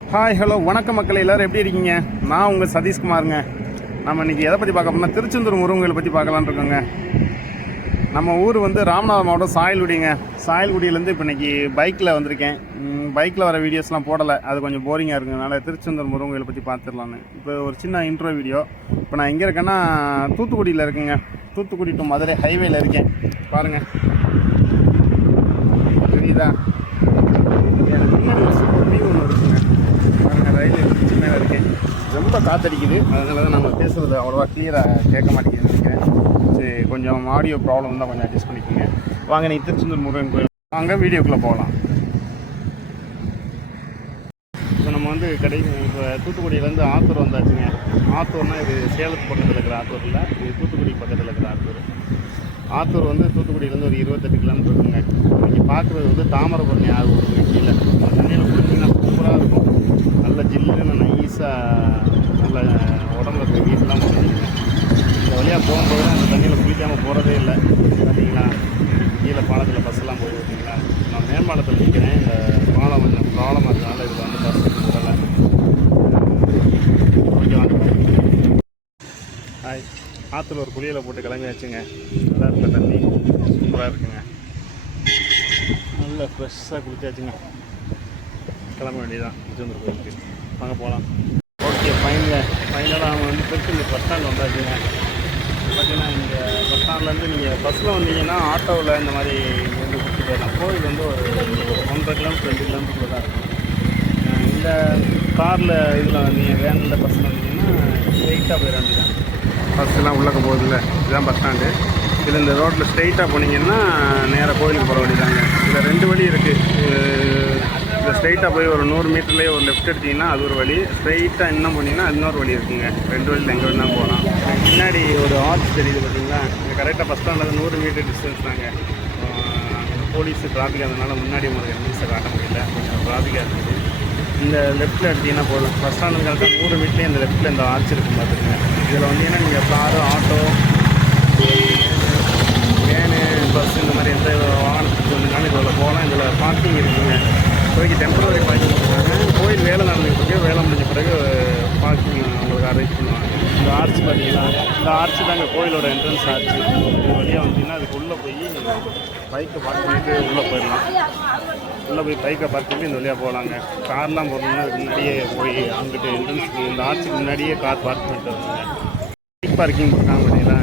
Hi hello வணக்கம் மக்கள், எல்லோரும் எப்படி இருக்கீங்க? நான் உங்கள் சதீஷ்குமாருங்க. நம்ம இன்றைக்கி எதை பற்றி பார்க்க போனால் திருச்செந்தூர் முருகன் கோயிலை பற்றி பார்க்கலான்னு இருக்கோங்க. நம்ம ஊர் வந்து ராமநாதபுரம் மாவட்டம் சாயல்குடிங்க. சாயல்குடியிலேருந்து இப்போ இன்றைக்கி பைக்கில் வந்திருக்கேன். பைக்கில் வர வீடியோஸ்லாம் போடலை, அது கொஞ்சம் போரிங்காக இருக்குதுனால திருச்செந்தூர் முருகன் கோயிலை பற்றி பார்த்துடலான்னு இப்போ ஒரு சின்ன இன்ட்ரோ வீடியோ. இப்போ நான் எங்கே இருக்கேன்னா தூத்துக்குடியில் இருக்குங்க. தூத்துக்குடி டு மதுரை ஹைவேயில் இருக்கேன். பாருங்கள், தெரியுதா? வியூ ஒன்று இருக்குங்க. பாருங்கள், ரயில்வே பிரிட்ஜ் மேலே இருக்கேன். ரொம்ப காற்றடிக்குது, அதனால தான் நம்ம பேசுகிறது அவ்வளோவா கிளியராக கேட்க மாட்டேங்குதுன்னு நினைக்கிறேன். சரி, கொஞ்சம் ஆடியோ ப்ராப்ளம் தான், கொஞ்சம் அட்ஜஸ்ட் பண்ணிக்கோங்க. வாங்க, நீ திருச்செந்தூர் முருகன் கோயில் வாங்க, வீடியோக்குள்ளே போகலாம். இப்போ நம்ம வந்து இப்போ தூத்துக்குடியிலேருந்து ஆத்தூர் வந்தாச்சுங்க. ஆத்தூர்னால் இது சேலத்து பக்கத்தில் இருக்கிற ஆத்தூர் இல்லை, இது தூத்துக்குடி பக்கத்தில் இருக்கிற ஆத்தூர். ஆத்தூர் வந்து தூத்துக்குடியிலேருந்து ஒரு 28 கிலோமீட்டர் இருக்குங்க. இன்றைக்கி பார்க்குறது வந்து தாமிரபரணி ஆறு ஊருங்க. கீழே தண்ணியில் குளிச்சிங்கன்னா சூப்பராக இருக்கும். நல்ல ஜில்லுன்னு நைஸாக நல்ல உடம்புல போய் வீட்டெலாம் முடிஞ்சுங்க. இந்த வழியாக போகும்போது அந்த தண்ணியில் குளிக்காமல் போகிறதே இல்லை. பார்த்தீங்களா, கீழே பாலத்தில் பஸ்ஸெல்லாம் போய் பார்த்தீங்களா. நான் மேம்பாலத்தில் நிற்கிறேன். இந்த பாலம் கொஞ்சம் ப்ராப்ளமாக இருக்கிறதுனால இதில் வந்து பஸ் விடலை. ஓகேவா? ஹாய், ஆற்றுல ஒரு குளியலை போட்டு கிளம்பியாச்சுங்க. நல்லா இருக்கிற தண்ணி சூப்பராக இருக்குங்க. நல்லா ஃப்ரெஷ்ஷாக குளிச்சாச்சுங்க. கிளம்ப வேண்டியதான் திருச்செந்தூர் கோயிலுக்கு. வாங்க போகலாம். ஓகே, ஃபைனலாக அவங்க வந்து திருச்செந்தூர் பஸ் ஸ்டாண்ட் வந்தாச்சுங்க. பார்த்தீங்கன்னா இங்கே பஸ் ஸ்டாண்ட்லேருந்து நீங்கள் பஸ்ஸில் வந்தீங்கன்னா ஆட்டோவில் இந்த மாதிரி வந்து கூப்பிட்டு போயிடலாம். கோயில் வந்து ஒரு 1.5 கிலோமீட்டர் 2 கிலோமீட்டர் தான் இருக்கும். இந்த காரில் இதில் நீங்கள் வேனில் பஸ்ஸில் வந்தீங்கன்னா ஸ்ட்ரெயிட்டாக போயிட வேண்டியதான். பஸ்ஸெல்லாம் உள்ளக்க போகுதுல்ல, இதுதான் பஸ் ஸ்டாண்டு. இதில் இந்த ரோட்டில் ஸ்ட்ரெயிட்டாக போனீங்கன்னா நேராக கோயிலுக்கு போகிற வழிதாங்க. இதில் 2 வழி இருக்குது. இந்த ஸ்ட்ரெயிட்டாக போய் ஒரு 100 மீட்டர்லேயே ஒரு லெஃப்ட் எடுத்திங்கன்னா அது ஒரு வழி, ஸ்ட்ரெயிட்டாக இன்னும் போனீங்கன்னா இன்னொரு வழி இருக்குங்க. 2 வழியில் எங்கே வேணாலும் போகலாம். பின்னாடி ஒரு ஆர்ச் தெரியுது பார்த்தீங்களா, இங்கே கரெக்டாக பஸ் ஸ்டாண்டில் 100 மீட்டர் டிஸ்டன்ஸ் தாங்க. போலீஸு டிராஃபிக் அதனால முன்னாடி உங்களுக்கு நியூஸை காட்ட முடியல, கொஞ்சம் டிராஃபிக்காக இருக்குது. இந்த லெஃப்ட்டில் எடுத்திங்கன்னா போதும். பஸ் ஸ்டாண்டு கரெக்டாக 100 மீட்டர்லேயே இந்த லெஃப்ட்டில் இந்த ஆர்ச் இருக்கும் பார்த்துருங்க. இதில் வந்தீங்கன்னா நீங்கள் காரு, ஆட்டோ, வேனு, பஸ் இந்த மாதிரி எந்த வாகனத்துக்கு வந்தீங்கன்னாலும் இதில் போகலாம். இதில் பார்க்கிங் இருக்குதுங்க. இப்போதைக்கு டெம்பரரி பார்க்கிங் கொடுக்குறாங்க. கோயில் வேலை நடந்துக்கிட்டு இருக்கு. வேலை முடிஞ்ச பிறகு பார்க்கிங் உங்களுக்கு அரேஞ்ச் பண்ணுவாங்க. இந்த ஆர்ச் பார்த்தீங்கன்னா, இந்த ஆர்ச்சு தாங்க கோயிலோட என்ட்ரன்ஸ் ஆர்ச்சு. இது வழியாக வந்தீங்கன்னா அதுக்குள்ளே போய் பைக்கை பார்க் பண்ணிட்டு உள்ளே போயிடலாம். உள்ளே போய் பைக்கை பார்க் பண்ணிட்டு இந்த வழியாக போகலாங்க. கார்லாம் போகணுன்னா அதுக்கு முன்னாடியே போய் அங்கிட்டு என்ட்ரன்ஸுக்கு இந்த ஆர்ச்சுக்கு முன்னாடியே கார் பார்க் பண்ணிட்டு வருவாங்க. பைக் பார்க்கிங் கொடுக்காம பார்த்தீங்களா,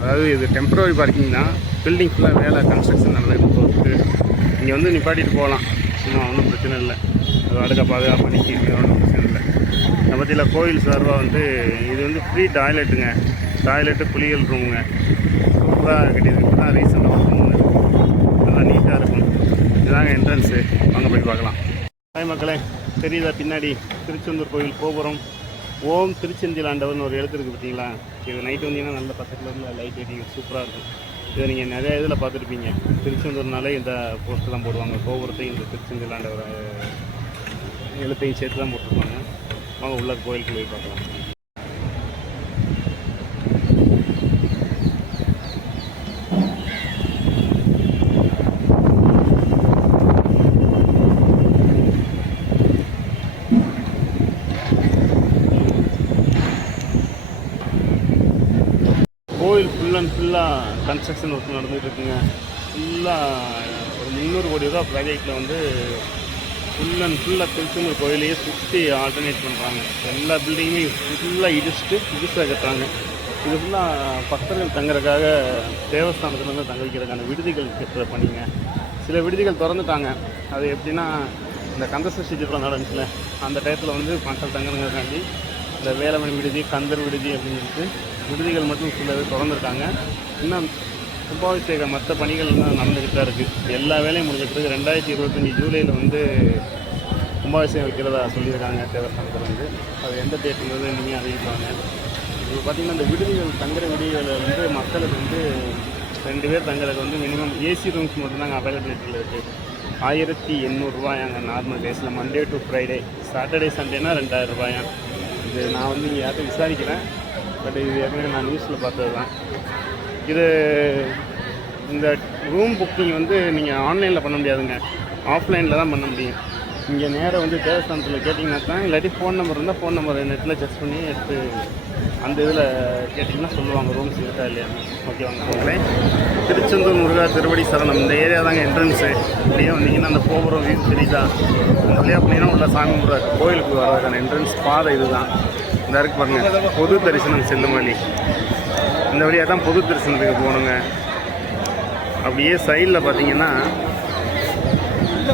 அதாவது இது டெம்பரரி பார்க்கிங் தான். பில்டிங் ஃபுல்லாக வேலை கன்ஸ்ட்ரக்ஷன் நடந்துகிட்டு போகிறது. இங்கே வந்து நிப்பாட்டிட்டு போகலாம், சும்மா ஒன்றும் பிரச்சனை இல்லை. அது அடுக்க பாதுகாப்பு பண்ணிக்கு ஒன்றும் பிரச்சனை இல்லை. அதை பற்றியில் கோயில் சார்பாக வந்து இது வந்து ஃப்ரீ டாய்லெட்டுங்க. டாய்லெட்டு, குளியல் ரூமுங்க. சூப்பராக கட்டியிருக்கு. தான் ரீசெண்டாக ரூமுங்க, நல்லா நீட்டாக இருக்கும். இதுதாங்க என்ட்ரன்ஸு. வாங்க போய் பார்க்கலாம். ஹாய் மக்களே, தெரியுதா பின்னாடி திருச்செந்தூர் கோயில் கோபுரம்? ஓம் திருச்செந்தில் ஆண்டவர்னு ஒரு எழுத்து இருக்குது பார்த்தீங்களா. இது நைட்டு வந்தீங்கன்னா நல்ல 10 கிலோமீட்டர் லைட் எரியும், சூப்பராக இருக்கும். இதை நீங்கள் நிறைய இதில் பார்த்துருப்பீங்க. திருச்செந்தூர்னாலே இந்த போஸ்ட்டு தான் போடுவாங்க. கோபுரத்தையும் இந்த திருச்செந்தில் ஆண்டவர் எழுத்தையும் சேர்த்து தான் போட்டிருப்பாங்க. வாங்க உள்ள கோயிலுக்கு போய் பார்க்கலாம். கோயில் ஃபுல்லாக கன்ஸ்ட்ரக்ஷன் ஒர்க் நடந்துகிட்டு இருக்குங்க. ஃபுல்லாக ஒரு 300 கோடி ரூபா ப்ராஜெக்டில் வந்து ஃபுல்லாக திருச்செந்தூர் கோயிலையே சுற்றி ஆல்டர்னேட் பண்ணுறாங்க. எல்லா பில்டிங்குமே ஃபுல்லாக இடிச்சுட்டு புதுசாக கட்டுறாங்க. இது ஃபுல்லாக பக்தர்கள் தங்குறதுக்காக தேவஸ்தானத்துலேருந்து தங்க வைக்கிறதுக்கான விடுதிகள் கட்டுற பண்ணிங்க. சில விடுதிகள் திறந்துட்டாங்க. அது எப்படின்னா, இந்த கந்தசஷ்டி திருவிழா நடந்துச்சுல, அந்த டயத்தில் வந்து மக்கள் தங்குறதுக்காண்டி இந்த வேலமணி விடுதி, கந்தர் விடுதி அப்படின்னு சொல்லிட்டு விடுதிகள் மட்டும் சில திறந்துருக்காங்க. இன்னும் கும்பாபிஷேகம் மற்ற பணிகள் இன்னும் நடந்துக்கிட்டு தான் இருக்குது. எல்லா வேலையும் முடிஞ்சிட்டு 2025 ஜூலையில் வந்து கும்பாபிஷேகம் வைக்கிறதா சொல்லியிருக்காங்க தேவஸ்தானத்துலேருந்து. அது எந்த டேட்டுங்கிறது இனிமேல் அறிவிப்பாங்க. இப்போ பார்த்திங்கன்னா இந்த விடுதிகள், தங்குற விடுதிகளில் வந்து மக்களுக்கு வந்து 2 பேர் தங்குறதுக்கு வந்து மினிமம் ஏசி ரூம்ஸ் மட்டும்தாங்க அவைலபிலிட்டியில் இருக்குது. 1800 ரூபாயாங்க நார்மல் டேஸில், மண்டே டு ஃப்ரைடே. சாட்டர்டே சண்டேனா 2000 ரூபாயா. இது நான் வந்து இங்கே யார்கிட்ட விசாரிக்கிறேன், பட் இது ஏற்கனவே நான் நியூஸில் பார்த்தது தான். இது இந்த ரூம் புக்கிங் வந்து நீங்கள் ஆன்லைனில் பண்ண முடியாதுங்க, ஆஃப்லைனில் தான் பண்ண முடியும். இங்கே நேராக வந்து தேவஸ்தானத்தில் கேட்டிங்கன்னா தான், இல்லாட்டி ஃபோன் நம்பர் இருந்தால் ஃபோன் நம்பர் நெட்டில் செக் பண்ணி எடுத்து அந்த இதில் கேட்டிங்கன்னா சொல்லுவாங்க ரூம்ஸ் இருக்கா இல்லையான்னு. ஓகேவாங்க போங்களே. திருச்செந்தூர் முருகா திருவடி சரணம். இந்த ஏரியா தாங்க என்ட்ரன்ஸு. இப்படியே வந்தீங்கன்னா அந்த கோபுரம் வியூ தெரியுதா, இந்த வழியாக அப்படின்னா உள்ள சாமி முருகா கோயிலுக்கு வர்றதுக்கான என்ட்ரன்ஸ் பாதை இது தான். இந்த இருக்கு பாருங்கள், பொது தரிசனம் செல்லும் வழி. இந்த வழியாக தான் பொது தரிசனத்துக்கு போகணுங்க. அப்படியே சைடில் பார்த்தீங்கன்னா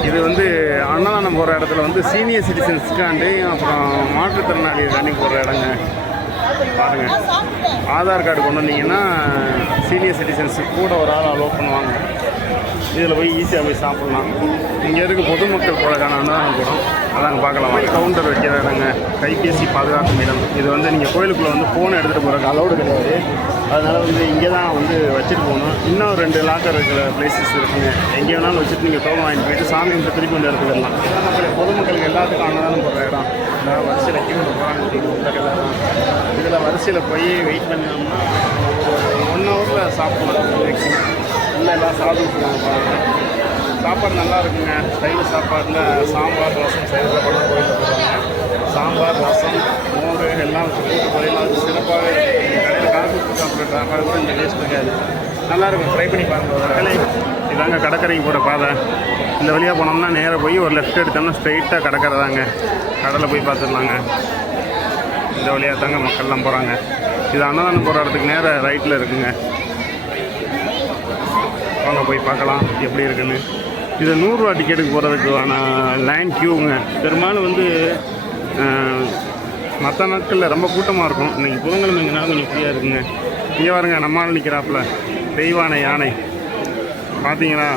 இது வந்து அன்னதானம் போகிற இடத்துல வந்து சீனியர் சிட்டிசன்ஸ்க்காண்டு அப்புறம் மாற்றுத்திறனாளிகளுக்காண்டி போகிற இடங்க. பாருங்கள், ஆதார் கார்டு கொண்டு வந்தீங்கன்னா சீனியர் சிட்டிசன்ஸ் கூட ஒரு ஆள் அலோவ் பண்ணுவாங்க. இதில் போய் ஈஸியாக போய் சாப்பிட்லாம். இங்கே இருக்க பொதுமக்கள் போலக்கான அன்னதானம் கூடம் அதாங்க பார்க்கலாம். கவுண்டர் வைக்கிற இடங்க, கைபேசி பாதுகாக்கும் இடம். இது வந்து நீங்கள் கோயிலுக்குள்ளே வந்து ஃபோனை எடுத்துகிட்டு போகிறக்கு அலௌடு கிடையாது. அதனால் வந்து இங்கே தான் வந்து வச்சுட்டு போகணும். இன்னும் 2 லாக்கர் இருக்கிற பிளேசஸ் இருக்குங்க. எங்கே வேணாலும் வச்சுட்டு நீங்கள் டோக்கன் வாங்கிட்டு போயிட்டு சாமி வந்து திருப்பி வந்து எடுத்துக்கலாம். பொதுமக்களுக்கு எல்லாத்துக்கும் அன்னதானம் போடுற இடம். இந்த வரிசையில் கியூவில் போகிறாங்க எல்லாரும். இதில் வரிசையில் போய் வெயிட் பண்ணினோம்னா 1 ஹவரில் சாப்பிடலாம் மேக்ஸிமம். இல்லை எல்லாம் சாப்பிட்டுருக்காங்க பாருங்கள். சாப்பாடு நல்லா இருக்குங்க. சைவ சாப்பாட்டில் சாம்பார் ரசம், சைவ சாப்பாடு கோயிலில் போடுறாங்க. சாம்பார் ரசம் மோர் எல்லாம் வச்சு கூட்டு கோயிலாம் வச்சு சிறப்பாக கடையில் காசு கொடுத்து சாப்பிட்ற சாப்பாடு கூட இந்த டேஸ்ட் இருக்காது. நல்லாயிருக்கும். ட்ரை பண்ணி பாருங்கள். இதாங்க கடற்கரைக்கு போகிற பாதை. இந்த வழியாக போனோம்னா நேராக போய் ஒரு லெஃப்ட் எடுத்தோம்னா ஸ்ட்ரைட்டாக கடற்கரைதாங்க. கடலை போய் பார்த்துடலாங்க. இந்த வழியாக தாங்க மக்கள்லாம் போகிறாங்க. இது அன்னதானம் போகிற இடத்துக்கு நேராக ரைட்டில் இருக்குங்க. வாங்க போய் பார்க்கலாம் எப்படி இருக்குன்னு. இது 100 ரூபா டிக்கெட்டுக்கு போகிறதுக்கான லைன் க்யூங்க. பெரும்பாலும் வந்து மற்ற நாட்களில் ரொம்ப கூட்டமாக இருக்கும். இன்றைக்கி புதன்கிழமைங்கனால கொஞ்சம் ஃப்ரீயாக இருக்குங்க. இங்கே பாருங்க, நம்மளால் நிற்கிறாப்புல தெய்வானை யானை பார்த்தீங்களா?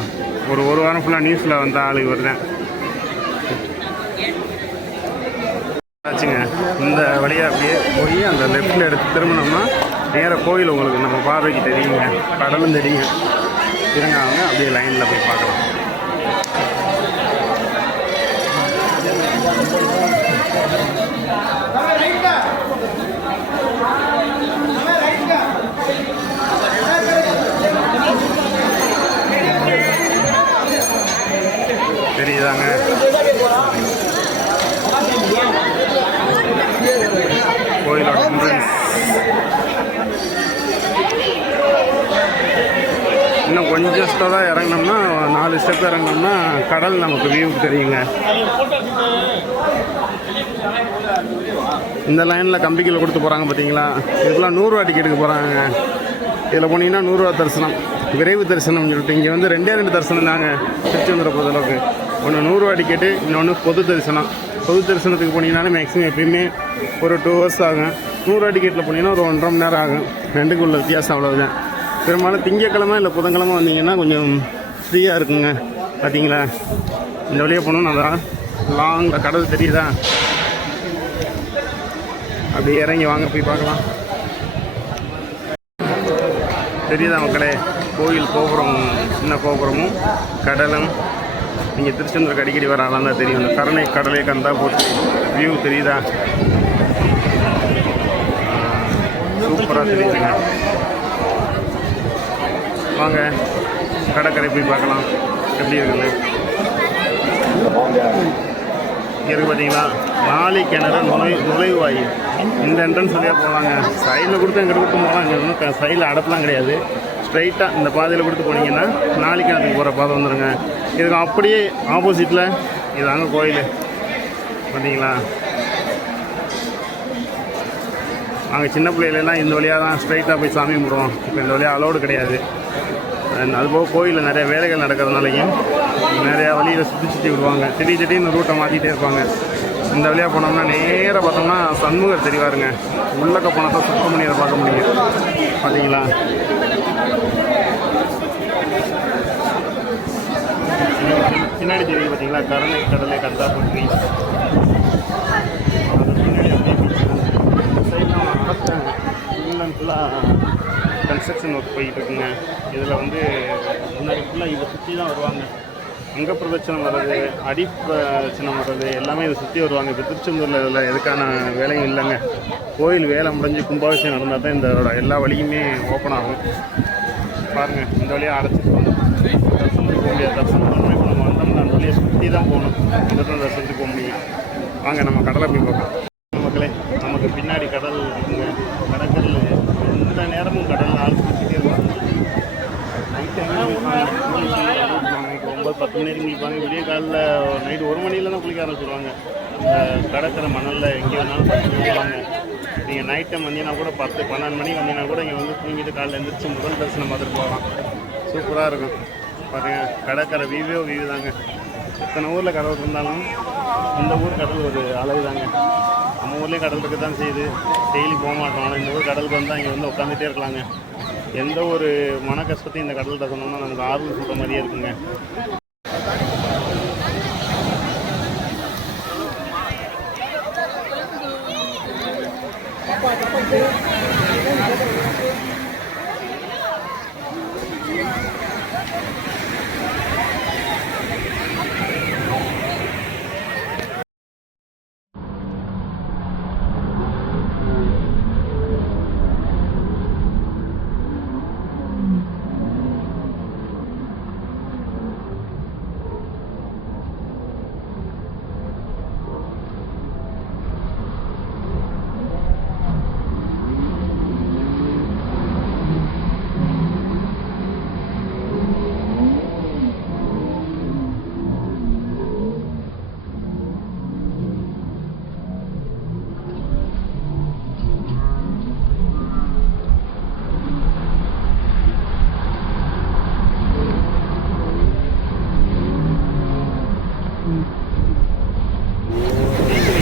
ஒரு வாரம் ஃபுல்லாக நியூஸில் வந்த ஆள் இவர் தான் ஆச்சுங்க. இந்த வழியாக அப்படியே போய் அந்த லெஃப்டில் எடுத்து திரும்பினோம்னா நேராக கோயில் உங்களுக்கு நம்ம பார்வைக்கு தெரியுங்க. கடலும் தெரியுங்க. இறங்காமல் அப்படியே லைனில் போய் பார்க்கலாம். தெரியுதாங்க? கோயிலோட என்ட்ரன்ஸ். இன்னும் கொஞ்சம் ஸ்டோராக இறங்கினோம்னா 4 ஸ்டெப் இறங்கினோம்னா கடல் நமக்கு வியூவுக்கு தெரியுங்க. இந்த லைனில் கம்பிக்கில் கொடுத்து போகிறாங்க பார்த்தீங்களா? இதுக்கெல்லாம் 100 ரூபா டிக்கெட்டுக்கு போகிறாங்க. இதில் போனீங்கன்னா 100 ரூபா தரிசனம், விரைவு தரிசனம்னு சொல்லிட்டு. இங்கே வந்து 2 தரிசனம் தாங்க திருச்செந்தூரை பொறுத்தளவுக்கு. ஒன்று 100 ரூபா டிக்கெட்டு, இன்னொன்று பொது தரிசனம். பொது தரிசனத்துக்கு போனீங்கன்னாலும் மேக்ஸிமம் எப்பயுமே ஒரு 2 ஹவர்ஸ் ஆகும். 100 ரூபா டிக்கெட்டில் போனீங்கன்னா ஒரு 1.5 மணி நேரம் ஆகும். ரெண்டுக்குள்ள வித்தியாசம் அவ்வளோதான். பெரும்பாலும் திங்கக்கிழமை இல்லை புதன்கிழமை வந்தீங்கன்னா கொஞ்சம் ஃப்ரீயாக இருக்குங்க. பார்த்தீங்களா? இந்த வழியாக போகணும். நல்லா லாங்கில் கடல் தெரியுதா? அப்படியே இறங்கி வாங்க போய் பார்க்கலாம். தெரியுதா மக்களே? கோயில் கோபுரம், சின்ன கோபுரமும் கடலும். நீங்கள் திருச்செந்தூருக்கு அடிக்கடி வராலாம் தான் தெரியும். இந்த கருணை கடலை கந்தா போட்டு வியூ தெரியுதா? சூப்பராக தெரியுதுங்க. வாங்க கடற்கரை போய் பார்க்கலாம் எப்படி இருக்குன்னு. இங்கே இருக்குது பார்த்தீங்களா? நாளை கிணறு நுழைவாயு. இந்த என்ட்ரன்ஸ் வழியாக போகலாங்க. சைடில் கொடுத்து எங்கிட்ட கொடுத்து போகலாம். இங்கே ஒன்றும் சைடில் அடப்பெலாம் கிடையாது. ஸ்ட்ரைட்டாக இந்த பாதையில் கொடுத்து போனீங்கன்னா நாளை கிணத்துக்கு போகிற பாதை வந்துடுங்க. இதுக்கு அப்படியே ஆப்போசிட்டில் இதாங்க கோயில். பார்த்தீங்களா? நாங்கள் சின்ன பிள்ளைகளெல்லாம் இந்த வழியாக தான் ஸ்ட்ரைட்டாக போய் சாமி கும்பிடுவோம். இப்போ இந்த வழியாக அலோடு கிடையாது. அதுபோக கோயிலில் நிறைய வேலைகள் நடக்கிறதுனாலையும் நிறையா வழியில் சுற்றி விடுவாங்க. திடீர்னு ரூட்டை மாற்றிட்டே இருப்பாங்க. இந்த வழியாக போனோம்னா நேராக பார்த்தோம்னா சண்முகர் தெரிவாருங்க. உள்ளக்க போனால் தான் சுப்பிரமணியரை பார்க்க முடியும். பார்த்தீங்களா? பின்னாடி தெரியுது பார்த்தீங்களா? கருணை கடலை கந்தா போட்டு பின்னாடி அப்படியே சைட்லாம் ஃபுல்லாக கன்ஸ்ட்ரக்ஷன் ஒர்க் போயிட்டு இருக்குங்க. இதில் வந்து முன்னாடி ஃபுல்லாக இதை சுற்றி தான் வருவாங்க. அங்க பிரதட்சணம் வர்றது, அடி பிரதட்சணம் வர்றது எல்லாமே இதை சுற்றி வருவாங்க. இப்போ திருச்செந்தூரில் இதில் எதுக்கான வேலையும் இல்லைங்க. கோயில் வேலை முடிஞ்சு கும்பாபிஷேகம் நடந்தால் தான் இந்த எல்லா வழியுமே ஓப்பன் ஆகும். பாருங்கள், இந்த வழியாக அடைச்சிட்டு தரிசனம் போக முடியாது. தரிசனம் பண்ணி நம்ம வந்தோம்னா அந்த வழியை சுற்றி தான் போகணும். இந்த தரிசனத்துக்கு போக முடியும். வாங்க நம்ம கடலை போய் பார்க்கலாம். மக்களே, நமக்கு பின்னாடி கடல் இருக்குங்க. கடற்கரையில் எந்த நேரமும் கடலில் ஆள் குளிச்சுட்டே இருப்பாங்க. நைட்டு 9-10 மணி குளிப்பாங்க. விடிய காலில் நைட்டு 1 மணியில் தான் குளிக்க ஆரம்பிச்சிடுவாங்க. கடற்கரை மணலில் எங்கே வேணாலும் குளிப்பாங்க. நீங்கள் நைட் டைம் வந்தீங்கன்னா கூட 10-12 மணிக்கு வந்தீங்கன்னா கூட இங்கே வந்து தூங்கிட்டு காலையில் எழுந்திரிச்சு முதல் தரிசனம் பார்த்துட்டு போகலாம். சூப்பராக இருக்கும். பாருங்கள், கடற்கரை வியூ தாங்க. எத்தனை ஊரில் கடல் இருந்தாலும் இந்த ஊர் கடல் ஒரு அழகு தாங்க. நம்ம ஊர்லேயும் கடல் இருக்க தான் செய்யுது. டெய்லி போக மாட்டோம். ஆனால் இந்த ஊர் கடலுக்கு வந்தால் இங்கே வந்து உட்காந்துட்டே இருக்கலாங்க. எந்த ஒரு மன கஷ்டத்தையும் இந்த கடல்கிட்ட சொன்னோம்னா நமக்கு ஆர்வம் சொல்கிற மாதிரியே இருக்குங்க.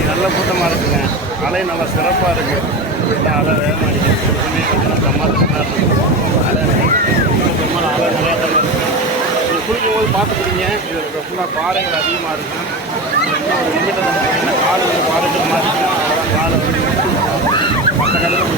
நல்ல கூட்டமாக இருக்குங்க. அலை நல்லா சிறப்பாக இருக்குது. அலை வேகமாக அடிக்குது. பார்த்தீங்கன்னா சமாதானமாக இருக்கும். அலை பெரும்பாலும் அலை நிறையா தான் இருக்குது. நீங்கள் குளிக்கும்போது பார்த்துக்கிறீங்க. இது ஃபுல்லாக பாறைகள் அதிகமாக இருக்கும். இன்னும் ஒரு லிமிட்டை பார்த்தீங்கன்னா காடு வந்து பாறைகள் மாதிரி இருக்கும். அதெல்லாம் காடு மற்ற கடலில்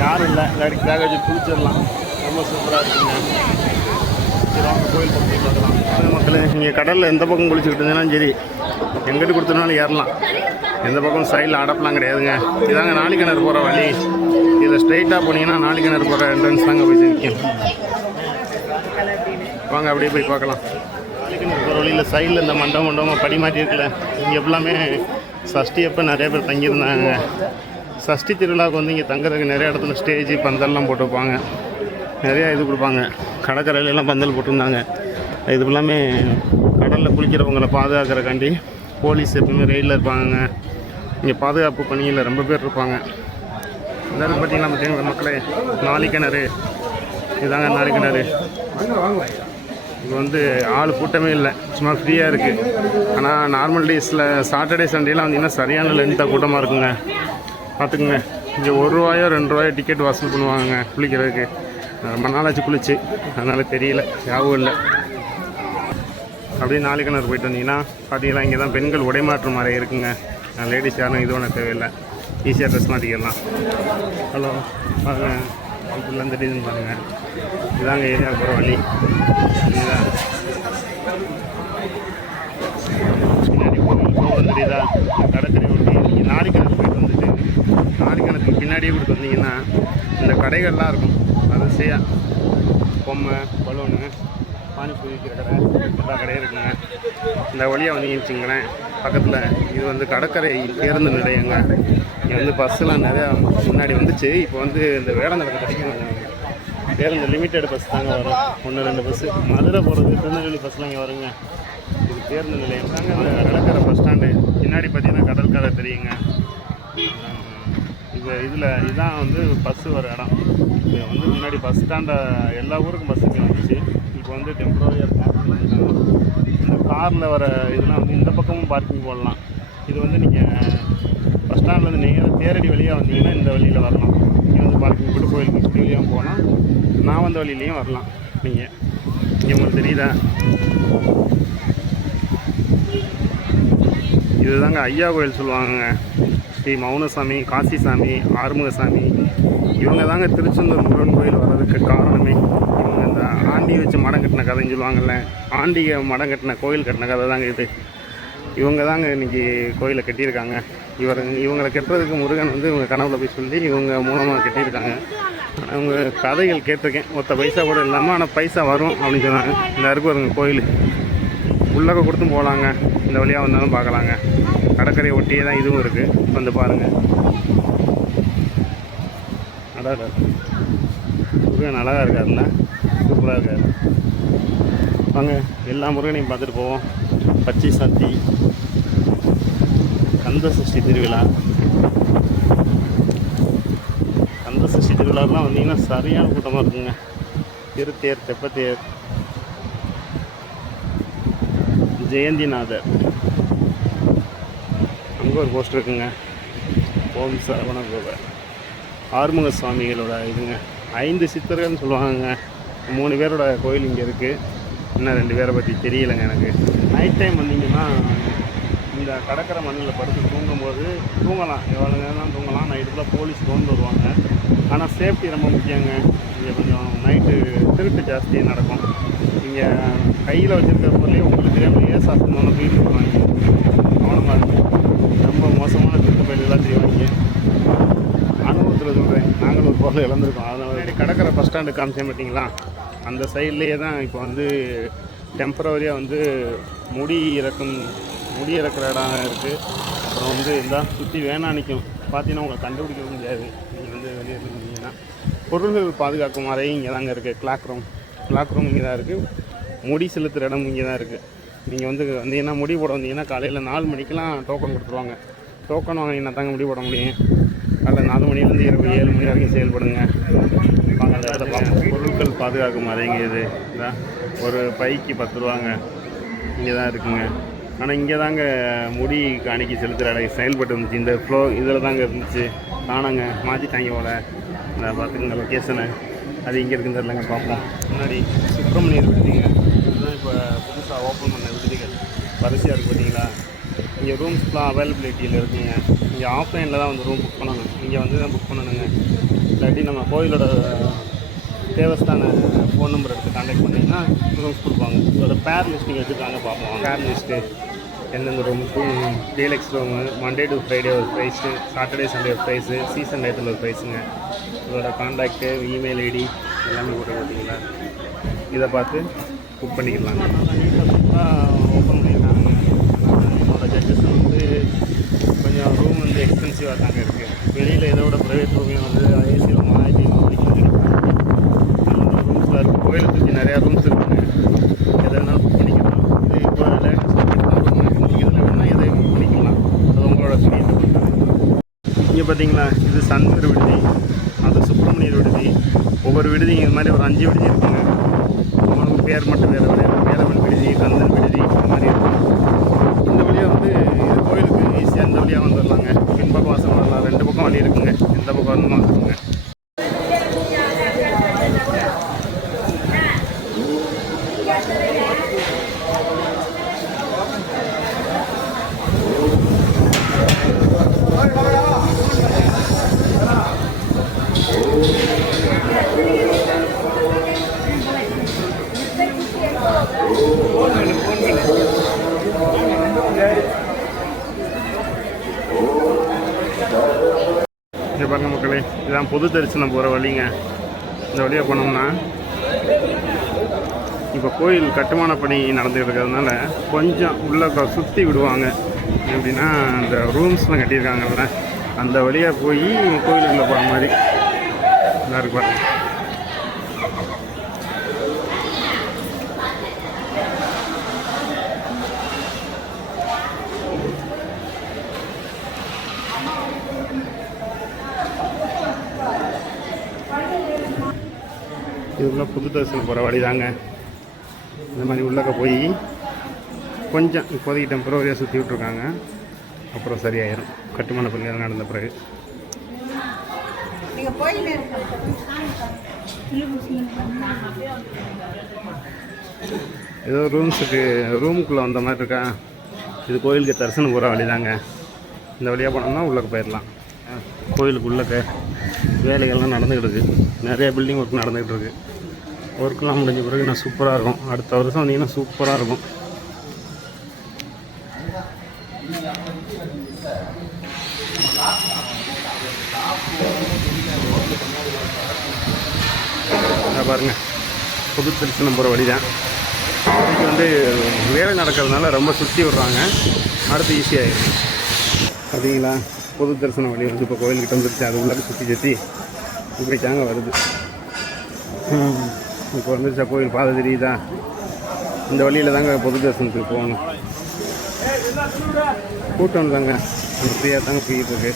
யாரும் இல்லை. டைரெக்ட் பேக் வச்சு குளிச்சிடலாம். ரொம்ப சூப்பராக இருக்குங்க. கோயில் பக்கம் பார்க்கலாம். மக்களே, இங்கே கடலில் எந்த பக்கம் குளிச்சுக்கிட்டு இருந்தீங்கன்னா சரி, எங்கிட்டு கொடுத்தனாலும் ஏறலாம். எந்த பக்கம் சைடில் அடப்பெலாம் கிடையாதுங்க. இதாங்க நாளிக்கிணறு போகிற வழி. இதில் ஸ்ட்ரைட்டாக போனீங்கன்னா நாளிக்கிணறு போகிற என்ட்ரன்ஸ் தாங்க போய் நிற்கும். வாங்க அப்படியே போய் பார்க்கலாம். நாளிக்கிணறு போகிற வழியில் சைடில் இந்த மண்டபமாக படி மாட்டி இருக்குல்ல, இங்கே எல்லாமே சஷ்டி அப்போ நிறைய பேர் தங்கியிருந்தாங்க. சஷ்டி திருவிழாவுக்கு வந்து இங்கே தங்குறதுக்கு நிறைய இடத்துல ஸ்டேஜ் பந்தல்லாம் போட்டு வைப்பாங்க. நிறையா இது கொடுப்பாங்க. கடற்கரையிலலாம் பந்தல் போட்டிருந்தாங்க. இது எல்லாமே கடலில் குளிக்கிறவங்களை பாதுகாக்கிறக்காண்டி போலீஸ் எப்பவுமே ரெயிலில் இருப்பாங்க. இங்கே பாதுகாப்பு பணியில் ரொம்ப பேர் இருப்பாங்க. எல்லாரும் பார்த்தீங்கன்னா பார்த்தீங்கன்னா மக்களே, நாளிக்கிணறு இதுதாங்க நாளிக்கிணறு. இது வந்து ஆள் கூட்டமே இல்லை, சும்மா ஃப்ரீயாக இருக்குது. ஆனால் நார்மல் டேஸில் சாட்டர்டே சண்டேலாம் வந்தீங்கன்னா சரியான லென்த்தாக கூட்டமாக இருக்குங்க. பார்த்துக்குங்க, இங்கே ₹1 ₹2 டிக்கெட் வசூல் பண்ணுவாங்க குளிக்கிறதுக்கு. ரொம்ப நாளாச்சு குளிச்சு, அதனால் தெரியல, யாவும் இல்லை. அப்படியே நாளிக்கிணறு போயிட்டு வந்தீங்கன்னா பார்த்தீங்கன்னா இங்கே தான் பெண்கள் உடைமாற்று மாதிரி இருக்குங்க. லேடிஸ் யாரும் இது பண்ண தேவையில்லை, ஈஸியாக ட்ரெஸ் மாற்றிக்கலாம். ஹலோ பாருங்க, இப்படிலாம் தெரியுதுன்னு பாருங்கள். இதாங்க ஏரியா போகிற வழி. இதுதான் பின்னாடி கோவில் தெரியுதா, கடற்கரை ஒட்டி. நாளிக்கிணறு போயிட்டு வந்துட்டு நாளிக்கிணத்துக்கு பின்னாடியே கொடுத்து வந்தீங்கன்னா இந்த கடைகள்லாம் இருக்கும். வரிசையாக பொம்மை, பலூனு, பானிபூரி விற்கிற கடை, எல்லா கடையும் இருக்குங்க. இந்த வழியாக வந்தீங்கன்னு வச்சுங்களேன், பக்கத்தில் இது வந்து கடற்கரை பேருந்து நிலையங்க. இங்கே வந்து பஸ்ஸெலாம் நிறையா முன்னாடி வந்துச்சு. இப்போ வந்து இந்த வேடந்தடத்தை கிடைக்கும் பேருந்து லிமிட்டெட் பஸ் தாங்க வரும். 1-2 பஸ்ஸு மதுரை போகிறது, திருநெல்வேலி பஸ்லாம் இங்கே வருங்க. இது பேருந்து நிலையம் தாங்க. இந்த கடற்கரை பஸ் ஸ்டாண்டு பின்னாடி பார்த்தீங்கன்னா கடற்கரை தெரியுங்க. இதில் இதுதான் வந்து பஸ்ஸு வர இடம். இப்போ வந்து முன்னாடி பஸ் ஸ்டாண்டை எல்லா ஊருக்கும் பஸ் வந்துச்சு. இப்போ வந்து டெம்பரரியாக பார்க்கிங் இந்த காரில் வர இதெல்லாம் வந்து இந்த பக்கமும் பார்க்கிங் போடலாம். இது வந்து நீங்கள் பஸ் ஸ்டாண்ட்லேருந்து நேராக தேரடி வழியாக வந்தீங்கன்னா இந்த வழியில் வரலாம். இங்கே வந்து பார்க்கிங் போட்டு கோயிலுக்கு இப்படி வழியாக போகலாம். நான் வந்த வழியிலையும் வரலாம். நீங்கள் இங்கே உங்களுக்கு தெரியுதா? இதுதாங்க ஐயா கோயில் சொல்லுவாங்க. ஸ்ரீ மௌனசாமி, காசிசாமி, ஆறுமுகசாமி இவங்க தாங்க திருச்செந்தூர் முருகன் கோயில் வர்றதுக்கு காரணமே. இவங்க இந்த ஆண்டி வச்சு மடம் கட்டின கதைன்னு சொல்லுவாங்கள்ல, ஆண்டிகை மடம் கட்டின கோயில் கட்டின கதை தாங்க இது. இவங்க தாங்க இன்றைக்கி கோயிலை கட்டியிருக்காங்க. இவங்களை கட்டுறதுக்கு முருகன் வந்து இவங்க கனவுல போய் சொல்லி இவங்க மூலமாக கட்டியிருக்காங்க. அவங்க கதைகள் கேட்டிருக்கேன். ஒத்த பைசா கூட இல்லாமல் ஆனால் பைசா வரும் அப்படின்னு சொன்னாங்க. இந்த இருக்கு வருங்க கோயில். உள்ளக்க கொடுத்தும் போகலாங்க, இந்த வழியாக வந்தாலும் பார்க்கலாங்க. கடற்கரையை ஒட்டியே தான் இதுவும் இருக்குது, வந்து பாருங்கள். அடாடா முருகன் அழகாக இருக்காருல்ல, சூப்பராக இருக்கார். வாங்க எல்லா முருகனையும் பார்த்துட்டு போவோம். பச்சை சாத்தி, கந்த சஷ்டி திருவிழா. கந்த சஷ்டி திருவிழாலாம் வந்தீங்கன்னா சரியான கூட்டமாக இருக்குங்க. திருத்தேர், தெப்பத்தேர், ஜெயந்திநாதர், அங்கே ஒரு போஸ்ட் இருக்குங்க. ஓம் சரவண கோபர், ஆறுமுக சுவாமிகளோட இதுங்க. 5 சித்தர்கள்னு சொல்லுவாங்க. 3 பேரோட கோயில் இங்கே இருக்குது. இன்னும் 2 பேரை பற்றி தெரியலைங்க எனக்கு. நைட் டைம் வந்தீங்கன்னா இந்த கடற்கரை மண்ணில் படுத்து தூங்கும்போது தூங்கலாம், எவ்வளோ நேரம் தூங்கலாம். நைட்டுக்குள்ளே போலீஸ் ரோந்து வருவாங்க. ஆனால் சேஃப்டி ரொம்ப முக்கியங்க. இங்கே கொஞ்சம் நைட்டு திருட்டு ஜாஸ்தி நடக்கும். இங்கே கையில் வச்சுருக்கிற பொருளே உங்களுக்கு தெரியாமல் சாப்பிட்ணுன்னு ஃபீல் பண்ணுவாங்க. கவனமாக இருக்கும். ரொம்ப மோசமான திருட்டு பயிலெல்லாம் செய்வாங்க. அனுபவத்தில் சொல்கிறேன், நாங்களும் ஒரு பொருளை இழந்திருக்கோம். அதனால் கடற்கரை பஸ் ஸ்டாண்டு காமிச்சேன் பார்த்தீங்களா, அந்த சைட்லேயே தான் இப்போ வந்து டெம்பரவரியாக வந்து முடி இறக்குற இடம் இருக்குது. அப்புறம் வந்து இருந்தால் சுற்றி வேணா நிற்கும். பார்த்தீங்கன்னா உங்களை கண்டுபிடிக்க முடியாது. நீங்கள் வந்து வெளியே இருந்தீங்கன்னா பொருள்கள் பாதுகாக்கும் அறையும் இங்கே தாங்க இருக்குது. கிளாக் ரூம் இங்கே தான் இருக்குது. முடி செலுத்துகிற இடம் இங்கே தான் இருக்குது. நீங்கள் வந்து வந்தீங்கன்னா முடி போட வந்தீங்கன்னா காலையில் 4 மணிக்கெலாம் டோக்கன் கொடுத்துருவாங்க. டோக்கன் வாங்கினா தாங்க முடி போட முடியும். காலையில் 4 மணிலேருந்து இரவு 7 மணி வரைக்கும் செயல்படுங்க. வாங்க அந்த இடத்த பார்ப்போம். பொருட்கள் பாதுகாக்கும் அறைங்க இது. ஒரு பைக்கு 10 ரூபாங்க. இங்கே தான் இருக்குங்க. ஆனால் இங்கே தாங்க முடி காணிக்கை செலுத்துகிற இடம் செயல்பட்டு இருந்துச்சு. இந்த ஃப்ளோ இதில் தாங்க இருந்துச்சு. காணாங்க, மாற்றிட்டாங்க போல. இந்த பார்த்துக்குங்க லொக்கேஷனை. அது இங்கே இருக்குன்னு தெரியலங்க, பார்ப்போம். முன்னாடி சுப்பிரமணியர் விடுதிங்க. இதுதான் இப்போ புதுசாக ஓப்பன் பண்ண விடுதிகள். வரிசையாக இருக்குது பார்த்தீங்களா. இங்கே ரூம்ஸ்லாம் அவைலபிலிட்டியில் இருக்குங்க. இங்கே ஆஃப்லைனில் தான் வந்து ரூம் புக் பண்ணணும். இங்கே வந்து தான் புக் பண்ணணுங்க. இல்லாட்டி நம்ம கோயிலோட தேவஸ்தான ஃபோன் நம்பர் எடுத்து கான்டாக்ட் பண்ணிங்கன்னா ரூம்ஸ் கொடுப்பாங்க. இதோட பேர் லிஸ்டிங் வச்சுருக்காங்க, பார்ப்போம். பேர் லிஸ்ட்டு எந்தெந்த room, deluxe room, Monday to Friday ஒரு ப்ரைஸு, சாட்டர்டே சண்டே ஒரு ப்ரைஸு, சீசன் டயத்தில் ஒரு ப்ரைஸுங்க. இதோட கான்டாக்டு, இமெயில் ஐடி எல்லாமே போட்டு பார்த்தீங்களா. இதை பார்த்து புக் பண்ணிக்கலாம். ஓப்பன் பண்ணியிருக்காங்க. என்னோட ஜட்ஜஸ் வந்து கொஞ்சம் ரூம் வந்து எக்ஸ்பென்சிவாக தாங்க இருக்குது. வெளியில் இதோட ப்ரைவேட் ரூமையும் வந்து ஏசி ரூம் 1500 கிடைக்கும். ரூம்ஸில் இருக்குது. கோயிலை சுற்றி நிறையா ரூம்ஸ் இருக்குங்க. எதை வேணாலும் புக் பண்ணிக்கலாம். இது இப்போ இதில் வேணால் எதையும் புக் பண்ணிக்கலாம். அது உங்களோட சுனியத்தை பொறுத்தது. இங்கே பார்த்தீங்களா, இது சன்மர் விடுதி, அது சுப்பிரமணியர் விடுதி. ஒவ்வொரு விடுதியும் இது மாதிரி ஒரு 5 விடுதி இருக்குங்க. அவங்களுக்கு பேர் மட்டும் வேறு வேலவன் விடுதி, கந்தன் விடுதி, இந்த மாதிரி இருக்கும். இந்த வழியாக வந்து கோயிலுக்கு ஈஸியாக இந்த வழியாக வந்துடலாங்க. பின்பக்கம் வாசம் வரலாம். 2 பக்கம் வழி இருக்குங்க. எந்த பக்கம் வந்து வந்துருங்க. இங்கே பாருங்க மக்களே, இதுதான் பொது தரிசனம் போகிற வழிங்க. இந்த வழியாக போனோம்னா இப்போ கோயில் கட்டுமான பணி நடந்துகிட்டு இருக்கிறதுனால கொஞ்சம் உள்ளே சுற்றி விடுவாங்க. எப்படின்னா அந்த ரூம்ஸ்லாம் கட்டியிருக்காங்கல்ல, அந்த வழியாக போய் கோயிலுக்குள்ளே போகிற மாதிரி நல்லா இருக்கு பாருங்க. இதுக்குள்ளே புது தரிசனம் போகிற வழி தாங்க. இந்த மாதிரி உள்ளக்க போய் கொஞ்சம் இப்போதைக்கு டெம்பரவரியாக சுற்றி விட்ருக்காங்க. அப்புறம் சரியாயிடும் கட்டுமான பணிகள் நடந்த பிறகு. ஏதோ ரூமுக்குள்ளே வந்த மாதிரி இருக்கா. இது கோயிலுக்கு தரிசனம் போகிற வழி தாங்க. இந்த வழியாக போனோம்னா உள்ளக்க போயிடலாம். கோயிலுக்கு உள்ளக்க வேலைகள்லாம் நடந்துக்கிட்டு இருக்குது. நிறைய பில்டிங் ஒர்க் நடந்துக்கிட்டு இருக்குது. ஒர்க்கெலாம் முடிஞ்ச பிறகு நான் சூப்பராக இருக்கும். அடுத்த வருஷம் வந்தீங்கன்னா சூப்பராக இருக்கும். பாருங்கள், புது தரிசனம் போகிற வழி தான். இன்றைக்கி வந்து வேலை நடக்கிறதுனால ரொம்ப சுற்றி விடுறாங்க. அடுத்து ஈஸியாகிடும். பார்த்தீங்களா, புது தரிசன வழி வந்து இப்போ கோயில்கிட்ட வந்துருச்சு. அது உள்ளே சுற்றி இப்படித்தாங்க வருது. இப்போ வந்துருச்சா கோயில் பாதை தெரியுதா? இந்த வழியில் தாங்க புது தரிசனத்துக்கு போகணும். கூட்டம் தாங்க ஃப்ரீயாக தாங்க போய்கிட்டு இருக்கு.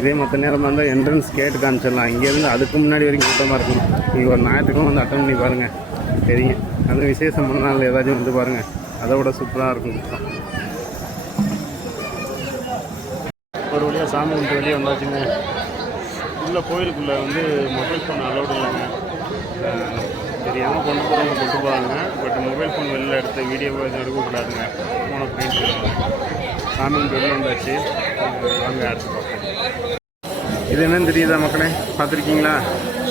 இதே மற்ற நேரமாக இருந்தால் என்ட்ரன்ஸ் கேட்டு காமிச்சிடலாம். இங்கேருந்து அதுக்கு முன்னாடி வரைக்கும் கூட்டமாக இருக்கும். நீங்கள் ஒரு ஞாயிற்றுக்கும் வந்து அட்டன் பண்ணி பாருங்கள், தெரியும். அது விசேஷம் பண்ண நாள் ஏதாச்சும் வந்து பாருங்கள், அதை விட சூப்பராக இருக்கும் கூட்டம். ஒரு வழியாக சாமி கும்பிட்டு வெளியே வந்தாச்சுங்க. உள்ள கோயிலுக்குள்ளே வந்து மொபைல் ஃபோன் அலோடு இல்லைங்க. தெரியாமல் கொண்டு போகிறாங்க. பட் மொபைல் ஃபோன் வெளில எடுத்து வீடியோவை எதுவும் எடுக்கக்கூடாதுங்க. ஃபோனை பிடின்னு சொல்லுவாங்க. சாமி கும்பிட்டு வெளில வந்தாச்சு. வாங்க அடுத்து பார்ப்போம். இது என்னன்னு தெரியுதா மக்களே? பார்த்துருக்கீங்களா?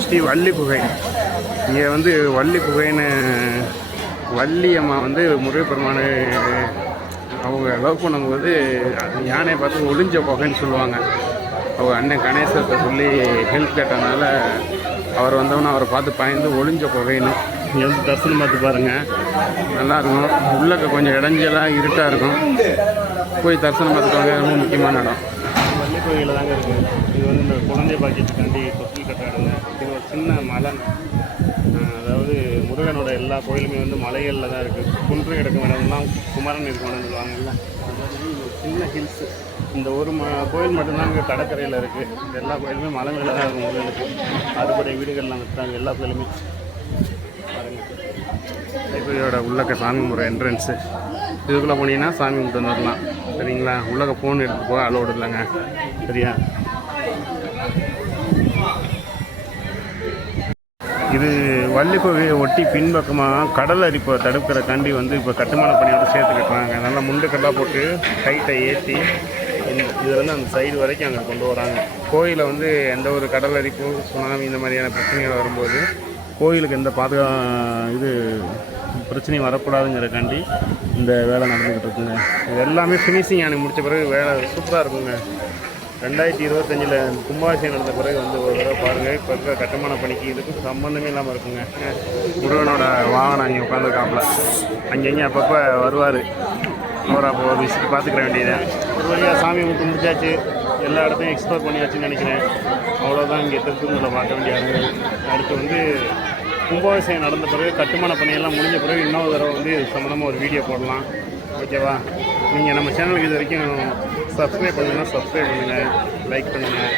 ஸ்ரீ வள்ளி குகை. இங்கே வந்து வள்ளி குகைன்னு வள்ளி அம்மா வந்து முருகப்பெருமான அவங்க லவ் பண்ணும்போது யானையை பார்த்து ஒளிஞ்ச குகைன்னு சொல்லுவாங்க. அவங்க அண்ணன் கணேசத்தை சொல்லி ஹெல்ப் கேட்டனால அவர் வந்தவொன்னே அவரை பார்த்து பயந்து ஒளிஞ்ச குகைன்னு. இங்கே வந்து தரிசனம் பார்த்து பாருங்கள், நல்லாயிருக்கும். உள்ளக்க கொஞ்சம் இடைஞ்சலாக இருட்டாக இருக்கும். போய் தரிசனம் பார்த்துட்டு ரொம்ப முக்கியமான இடம். வள்ளி கோயிலில் தாங்க இருக்குது. இது வந்து இந்த குழந்தை பாக்கியத்துக்காண்டி தொட்டில் கட்ட இடங்க. இது ஒரு சின்ன மலை. அதாவது முருகனோட எல்லா கோயிலுமே வந்து மலைகளில் தான் இருக்குது. குன்று கிடக்கும் இடம்லாம் குமரன் இருக்கும் இடம்னு சொல்லுவாங்கல்ல. அதாவது ஒரு சின்ன ஹில்ஸு. இந்த ஒரு கோயில் மட்டும்தான் இங்கே கடற்கரையில் இருக்குது. இந்த எல்லா கோயிலுமே மலை மேலே தான் இருக்கும் முருகனுக்கு. அதுபடைய வீடுகள்லாம் வச்சுட்டாங்க எல்லா கோயிலுமே. லைப்ரரியோட உள்ளக்க சாமி முறை என்ட்ரன்ஸு. இதுக்குள்ளே போனீங்கன்னா சாமி கும்பிட்டு வரலாம். சரிங்களா? உள்ளக்க ஃபோன் எடுத்துகிட்டு போக அலோடு இல்லைங்க. சரியா? இது வள்ளி கோகையை ஒட்டி பின்பக்கமாக கடல் அரிப்பை தடுக்கிற கண்டி வந்து இப்போ கட்டுமான பணியோடு சேர்த்து கட்டுறாங்க. நல்லா முண்டுக்கெல்லாம் போட்டு கைட்டை ஏற்றி இதுலேருந்து அந்த சைடு வரைக்கும் அங்கே கொண்டு வராங்க. கோயிலை வந்து எந்த ஒரு கடல் அரிப்பு, சுனாமி இந்த மாதிரியான பிரச்சனைகள் வரும்போது கோயிலுக்கு எந்த பிரச்சனையும் வரக்கூடாதுங்கிறக்காண்டி இந்த வேலை நடந்துக்கிட்டு இருக்குங்க. இது எல்லாமே ஃபினிஷிங் எனக்கு முடித்த பிறகு வேலை சூப்பராக இருக்குங்க. 2025 கும்பாபிஷேகம் நடந்த பிறகு வந்து ஒரு தடவை பாருங்கள். இப்போ இருக்கிற கட்டுமான பணிக்கு இதுக்கும் சம்மந்தமே இல்லாமல் இருக்குங்க. முருகனோட வாகனம் அங்கே உட்காந்துருக்காப்புல. அங்கங்கே அப்பப்போ வருவார். அவர் அப்போ ஒரு விஷயத்தை பார்த்துக்கிற வேண்டியது. ஒரு வழியாக சாமி கும்பிட்டு முடிச்சாச்சு. எல்லா இடத்தையும் எக்ஸ்ப்ளோர் பண்ணியாச்சுன்னு நினைக்கிறேன். அவ்வளோதான் இங்கே திருப்பூரில் பார்க்க வேண்டியது. அடுத்து வந்து கும்பாபிஷேகம் நடந்த பிறகு கட்டுமான பணியெல்லாம் முடிஞ்ச பிறகு இன்னொரு தடவை வந்து சம்மந்தமாக ஒரு வீடியோ போடலாம். ஓகேவா? நீங்கள் நம்ம சேனலுக்கு இது வரைக்கும் சப்ஸ்கிரைப் பண்ணுங்கன்னா சப்ஸ்கிரைப் பண்ணுங்கள், லைக் பண்ணுங்கள்.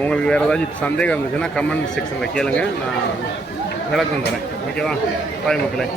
உங்களுக்கு வேறு ஏதாச்சும் சந்தேகம் இருந்துச்சுன்னா கமெண்ட் செக்ஷனில் கேளுங்க, நான் விளக்கம் தரேன். ஓகேவா? பாய் மக்களே.